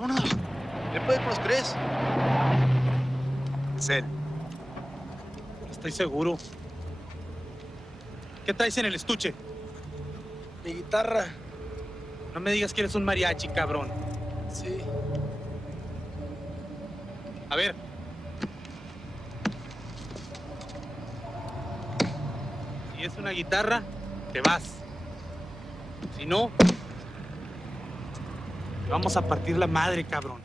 Vámonos. ¿Quién puede con los tres? Es él. Estoy seguro. ¿Qué traes en el estuche? Mi guitarra. No me digas que eres un mariachi, cabrón. Sí. A ver. Si es una guitarra, te vas. Si no, te vamos a partir la madre, cabrón.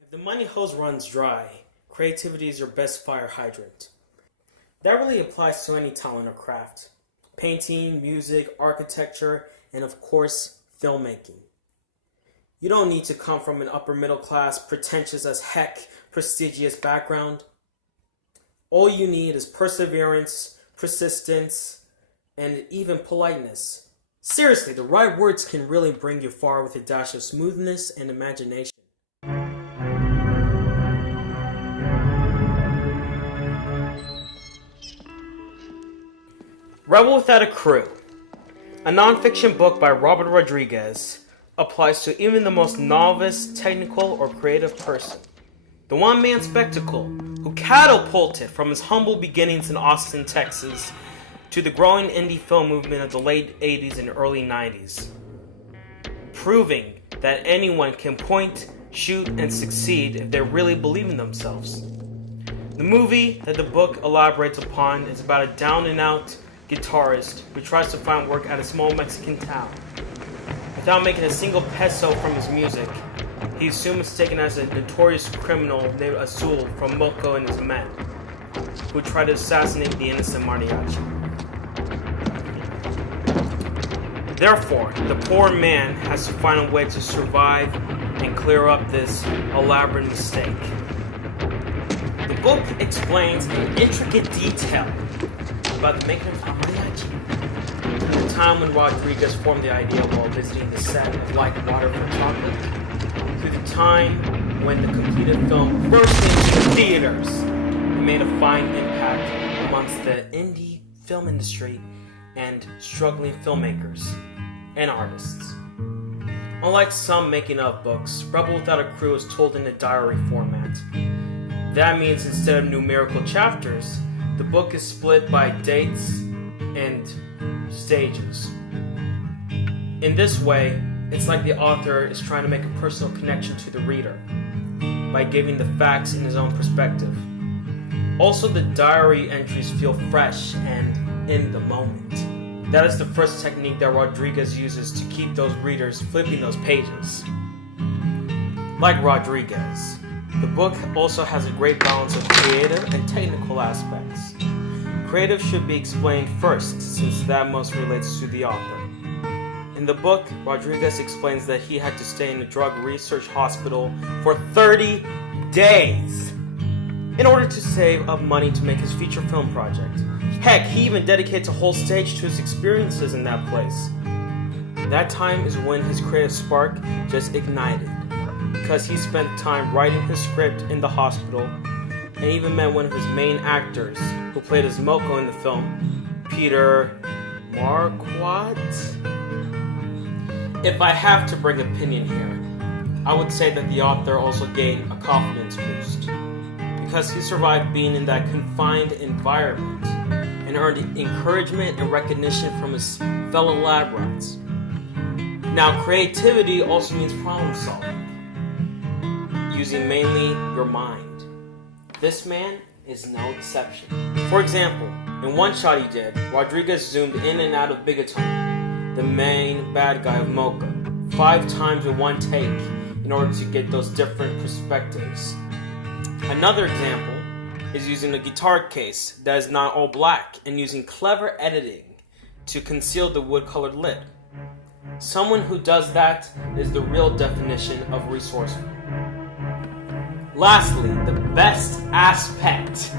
If the money hose runs dry, creativity is your best fire hydrant. That really applies to any talent or craft. Painting, music, architecture, and of course, filmmaking. You don't need to come from an upper middle class, pretentious as heck, prestigious background. All you need is perseverance, persistence, and even politeness. Seriously, the right words can really bring you far with a dash of smoothness and imagination. Rebel Without a Crew, a nonfiction book by Robert Rodriguez, applies to even the most novice, technical, or creative person. The one-man spectacle who catapulted from his humble beginnings in Austin, Texas, to the growing indie film movement of the late 80s and early 90s, proving that anyone can point, shoot, and succeed if they really believe in themselves. The movie that the book elaborates upon is about a down-and-out guitarist who tries to find work at a small Mexican town. Without making a single peso from his music, he is soon mistaken as a notorious criminal named Azul from Moco and his men, who try to assassinate the innocent Mariachi. Therefore, the poor man has to find a way to survive and clear up this elaborate mistake. The book explains in intricate detail about the making of Mariachi, the time when Rodriguez formed the idea while visiting the set of Like Water for Chocolate, to the time when the completed film burst into the theaters and made a fine impact amongst the indie film industry and struggling filmmakers and artists. Unlike some making-of books, Rebel Without a Crew is told in a diary format. That means instead of numerical chapters, the book is split by dates and stages. In this way, it's like the author is trying to make a personal connection to the reader by giving the facts in his own perspective. Also, the diary entries feel fresh and in the moment. That is the first technique that Rodriguez uses to keep those readers flipping those pages. Like Rodriguez, the book also has a great balance of creative and technical aspects. Creative should be explained first, since that most relates to the author. In the book, Rodriguez explains that he had to stay in a drug research hospital for 30 days in order to save up money to make his feature film project. Heck, he even dedicates a whole stage to his experiences in that place. That time is when his creative spark just ignited, because he spent time writing his script in the hospital and even met one of his main actors who played as Moko in the film, Peter Marquardt. If I have to bring opinion here, I would say that the author also gained a confidence boost because he survived being in that confined environment and earned encouragement and recognition from his fellow lab rats. Now, creativity also means problem solving, using mainly your mind. This man is no exception. For example, in one shot he did, Rodriguez zoomed in and out of Bigoton, the main bad guy of Mocha, 5 times in one take in order to get those different perspectives. Another example is using a guitar case that is not all black and using clever editing to conceal the wood-colored lid. Someone who does that is the real definition of resourceful. Lastly, the best aspect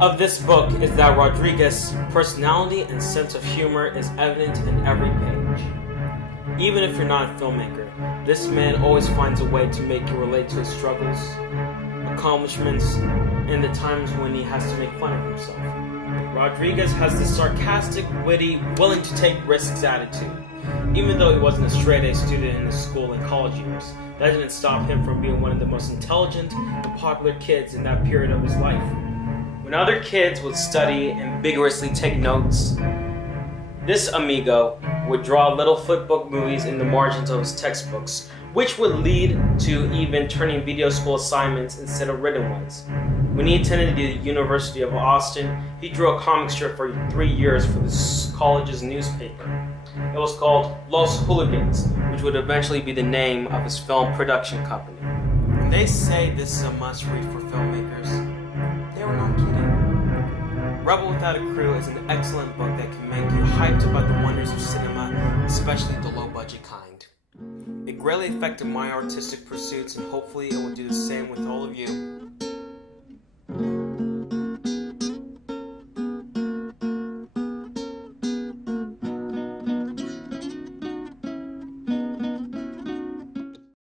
of this book is that Rodriguez's personality and sense of humor is evident in every page. Even if you're not a filmmaker, this man always finds a way to make you relate to his struggles, accomplishments, and the times when he has to make fun of himself. Rodriguez has this sarcastic, witty, willing to take risks attitude. Even though he wasn't a straight-A student in his school and college years, that didn't stop him from being one of the most intelligent and popular kids in that period of his life. When other kids would study and vigorously take notes, this amigo would draw little flipbook movies in the margins of his textbooks, which would lead to even turning video school assignments instead of written ones. When he attended the University of Austin, he drew a comic strip for 3 years for the college's newspaper. It was called Los Hooligans, which would eventually be the name of his film production company. And they say this is a must-read for filmmakers. They were not kidding. Rebel Without a Crew is an excellent book that can make you hyped about the wonders of cinema, especially the low-budget kind. It greatly affected my artistic pursuits, and hopefully it will do the same with all